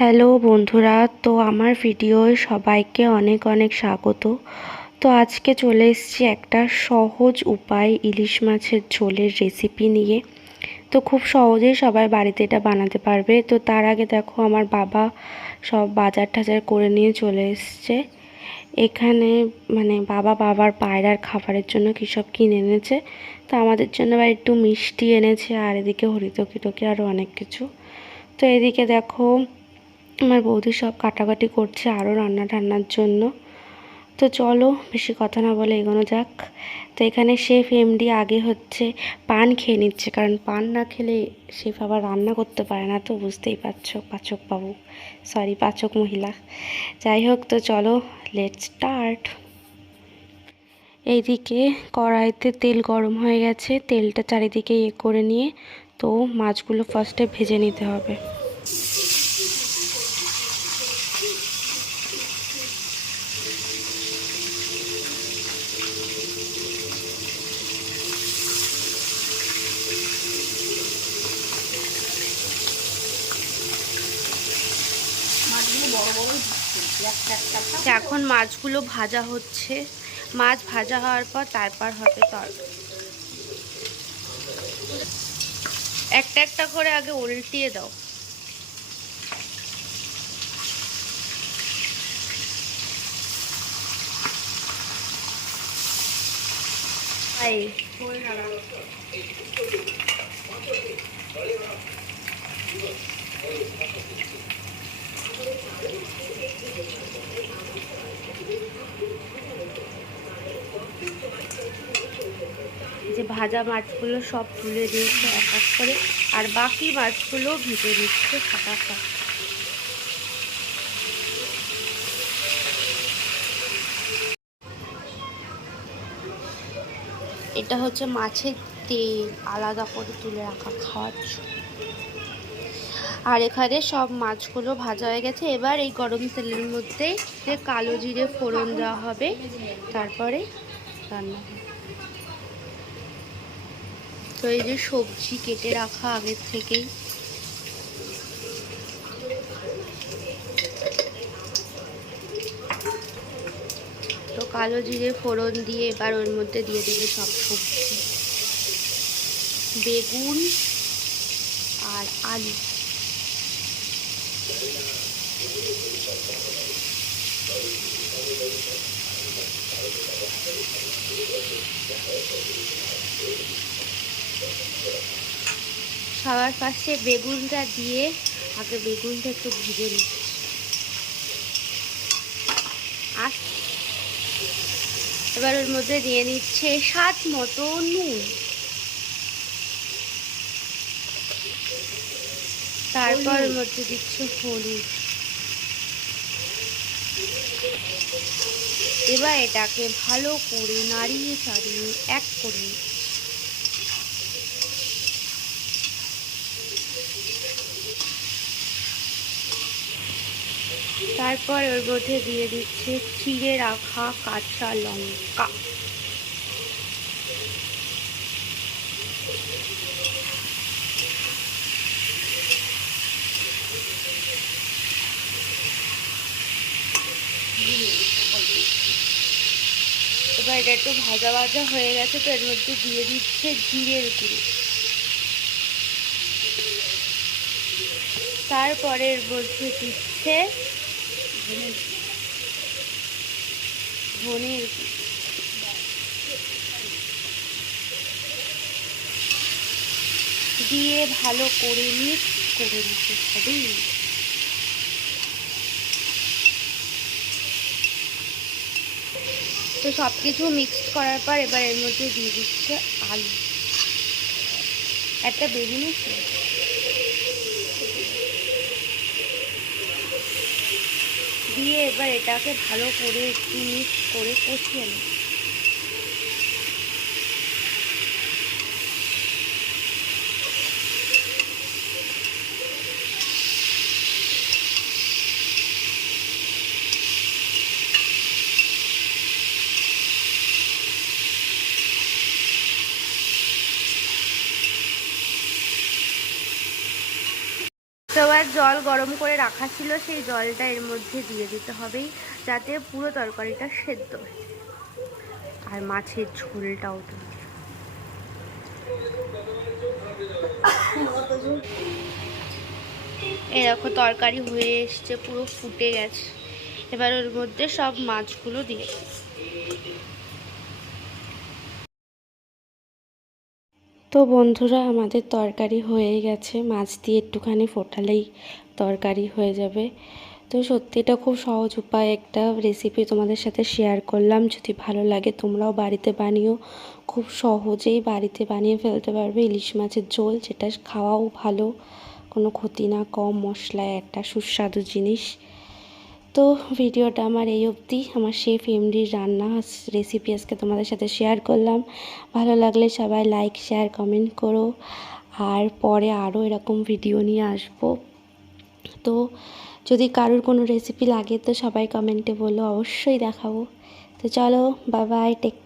Hello বন্ধুরা, তো আমার ভিডিওয় সবাইকে অনেক অনেক স্বাগত। তো আজকে চলে এসেছি একটা সহজ উপায় ইলিশ মাছের ঝোলের রেসিপি নিয়ে। তো খুব সহজেই সবাই বাড়িতে এটা বানাতে পারবে। তো তার আগে দেখো, আমার বাবা সব বাজার টাজার করে নিয়ে চলে এসছে এখানে। বাবার পায়রার খাবারের জন্য কী সব কিনে এনেছে। তো আমাদের জন্য আবার একটু মিষ্টি এনেছে, আর এদিকে হরিতকি টকি আরও অনেক কিছু। তো এদিকে দেখো, আমার বৌদি সব কাটাকাটি করছে আরও রান্নার জন্য। তো চলো বেশি কথা না বলে এগোনো যাক। তো এখানে শেফ এমডি আগে পান খেয়ে নিচ্ছে, কারণ পান না খেলে শেফ আবার রান্না করতে পারে না। তো বুঝতেই পারছো, পাচক বাবু, সরি পাচক মহিলা। যাই হোক, তো চলো লেটস স্টার্ট। এইদিকে কড়াইতে তেল গরম হয়ে গেছে, তেলটা চারিদিকে করে নিয়ে তো মাছগুলো ফার্স্টে ভেজে নিতে হবে। এখন মাছগুলো ভাজা হচ্ছে। মাছ ভাজা হওয়ার পর তারপর হবে একটা একটা করে আগে উল্টিয়ে দাও। যে ভাজা মাছগুলো সব তুলে দিয়েছে এক এক করে, আর বাকি মাছগুলো ভিজে দিচ্ছে ফাটাফাট। এটা হচ্ছে মাছের তেল আলাদা করে তুলে রাখা খাওয়ার জন্য। আর এখানে সব মাছগুলো ভাজা হয়ে গেছে। এবার এই গরম তেলের মধ্যে কালো জিরে ফোড়ন দেওয়া হবে, তারপরে রান্না হবে। তো এই যে সবজি কেটে রাখা আগের থেকেই, তো কালো জিরে ফোড়ন দিয়ে এবার ওর মধ্যে দিয়ে দেবে সব সবজি, বেগুন আর আলু। সবার ফার্স্টে বেগুনটা দিয়ে আগে বেগুনটা একটু ভেজে নিচ্ছি। আর এবার ওর মধ্যে দিয়ে নিচ্ছে স্বাদ মতো নুন, তারপর ওর মধ্যে দিচ্ছে হলুদ। এবার এটাকে ভালো করে নাড়িয়ে চাড়িয়ে এক করে তারপর ওর মধ্যে দিয়ে দিচ্ছে চিড়ে রাখা কাঁচা লঙ্কা। এবার এটা একটু ভাজা ভাজা হয়ে গেছে, তো এর মধ্যে দিয়ে দিচ্ছে জিরের গুঁড়ো। তারপরে এর মধ্যে দিচ্ছে ধনের গুঁড়ো। দিয়ে ভালো করে মিক্স করে নিতে হবে। তো সব কিছু মিক্সড করার পর এবার এর মধ্যে দিয়ে দিচ্ছে আলু, একটা বেগুন দিয়ে এবার এটাকে ভালো করে একটু মিক্স করে কষিয়ে নেব। তো এবার জল গরম করে রাখা ছিল, সেই জলটা এর মধ্যে দিয়ে দিতে হবেই, যাতে পুরো তরকারিটা সেদ্ধ হয়। আর মাছের ঝোলটাও তো এই দেখো তরকারি হয়ে এসছে, পুরো ফুটে গেছে। এবার ওর মধ্যে সব মাছগুলো দিয়ে তো বন্ধুরা, আমাদের তরকারি হয়ে গেছে। মাছ দিয়ে একটুখানি ফোটালেই তরকারি হয়ে যাবে। তো সত্যি এটা খুব সহজ উপায় একটা রেসিপি তোমাদের সাথে শেয়ার করলাম। যদি ভালো লাগে তোমরাও বাড়িতে বানিও, খুব সহজেই বাড়িতে বানিয়ে ফেলতে পারবে ইলিশ মাছের ঝোল, যেটা খাওয়াও ভালো, কোনো ক্ষতি না, কম মশলায় একটা সুস্বাদু জিনিস। তো ভিডিওটা আমার এই অবধি। আমার শেফ এমডির রান্না রেসিপি আজকে তোমাদের সাথে শেয়ার করলাম। ভালো লাগলে সবাই লাইক, শেয়ার, কমেন্ট করো। আর পরে আরও এরকম ভিডিও নিয়ে আসবো। তো যদি কারোর কোনো রেসিপি লাগে তো সবাই কমেন্টে বলো, অবশ্যই দেখাবো। তো চলো, বাই বাই, টেক কেয়ার।